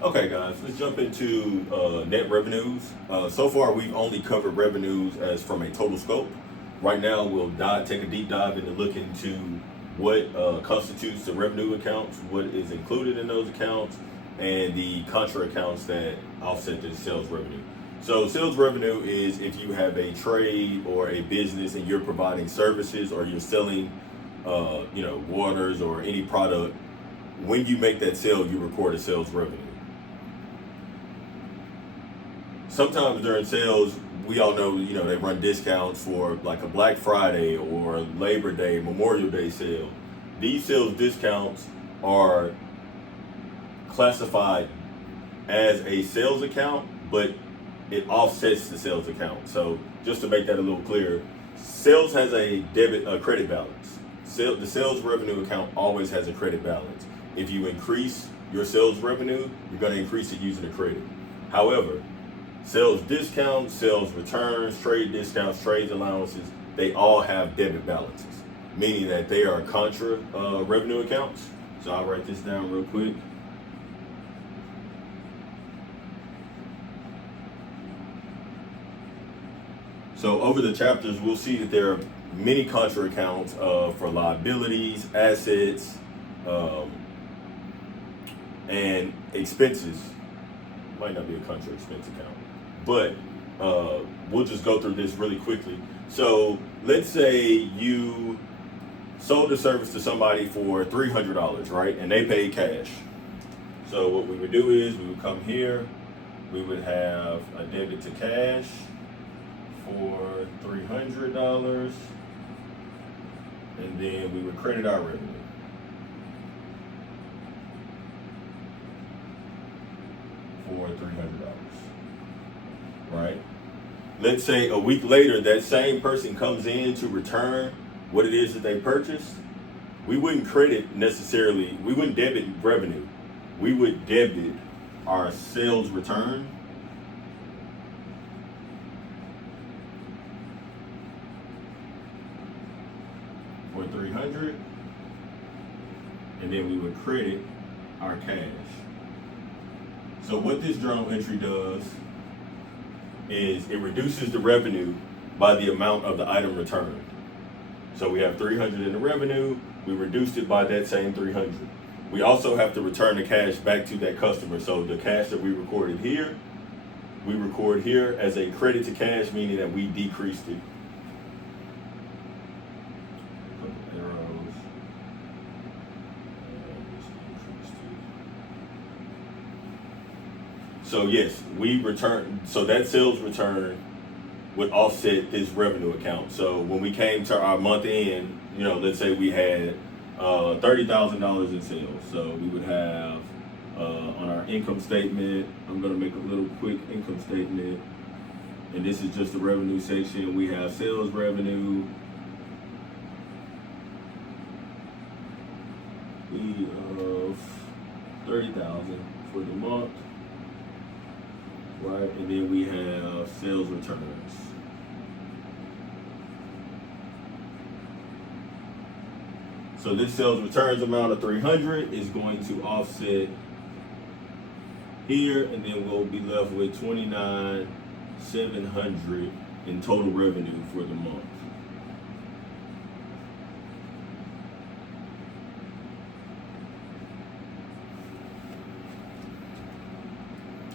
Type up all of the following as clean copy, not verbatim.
Okay, guys, let's jump into net revenues. So far, we've only covered revenues as from a total scope. Right now, we'll take a deep dive into look into what constitutes the revenue accounts, what is included in those accounts, and the contra accounts that offset the sales revenue. So, sales revenue is if you have a trade or a business and you're providing services or you're selling, waters or any product. When you make that sale, you record a sales revenue. Sometimes during sales, we all know, they run discounts for like a Black Friday or Labor Day, Memorial Day sale. These sales discounts are classified as a sales account, but it offsets the sales account. So just to make that a little clearer, sales has a credit balance. The sales revenue account always has a credit balance. If you increase your sales revenue, you're going to increase it using a credit. However, sales discounts, sales returns, trade discounts, trade allowances, they all have debit balances, meaning that they are contra revenue accounts. So I'll write this down real quick. So over the chapters, we'll see that there are many contra accounts for liabilities, assets, and expenses. Might not be a contra expense account, but we'll just go through this really quickly. So let's say you sold a service to somebody for $300, right? And they paid cash. So what we would do is we would come here, we would have a debit to cash for $300, and then we would credit our revenue. For $300, right? Let's say a week later, that same person comes in to return what it is that they purchased. We wouldn't credit necessarily, we wouldn't debit revenue. We would debit our sales return for $300, and then we would credit our cash. So what this journal entry does is it reduces the revenue by the amount of the item returned. So we have 300 in the revenue, we reduced it by that same 300. We also have to return the cash back to that customer. So the cash that we recorded here, we record here as a credit to cash, meaning that we decreased it. So yes, we return. So that sales return would offset this revenue account. So when we came to our month end, let's say we had $30,000 in sales. So we would have on our income statement. I'm going to make a little quick income statement, and this is just the revenue section. We have sales revenue. Of 30,000 for the month. Right, and then we have sales returns. So this sales returns amount of 300 is going to offset here, and then we'll be left with 29,700 in total revenue for the month.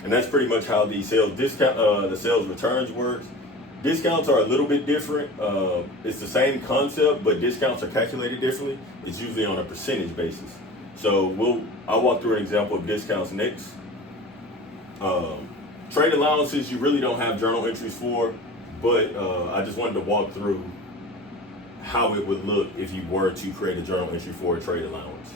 And that's pretty much how the sales returns works. Discounts are a little bit different. It's the same concept, but discounts are calculated differently. It's usually on a percentage basis. So I'll walk through an example of discounts next. Trade allowances, you really don't have journal entries for, but I just wanted to walk through how it would look if you were to create a journal entry for a trade allowance.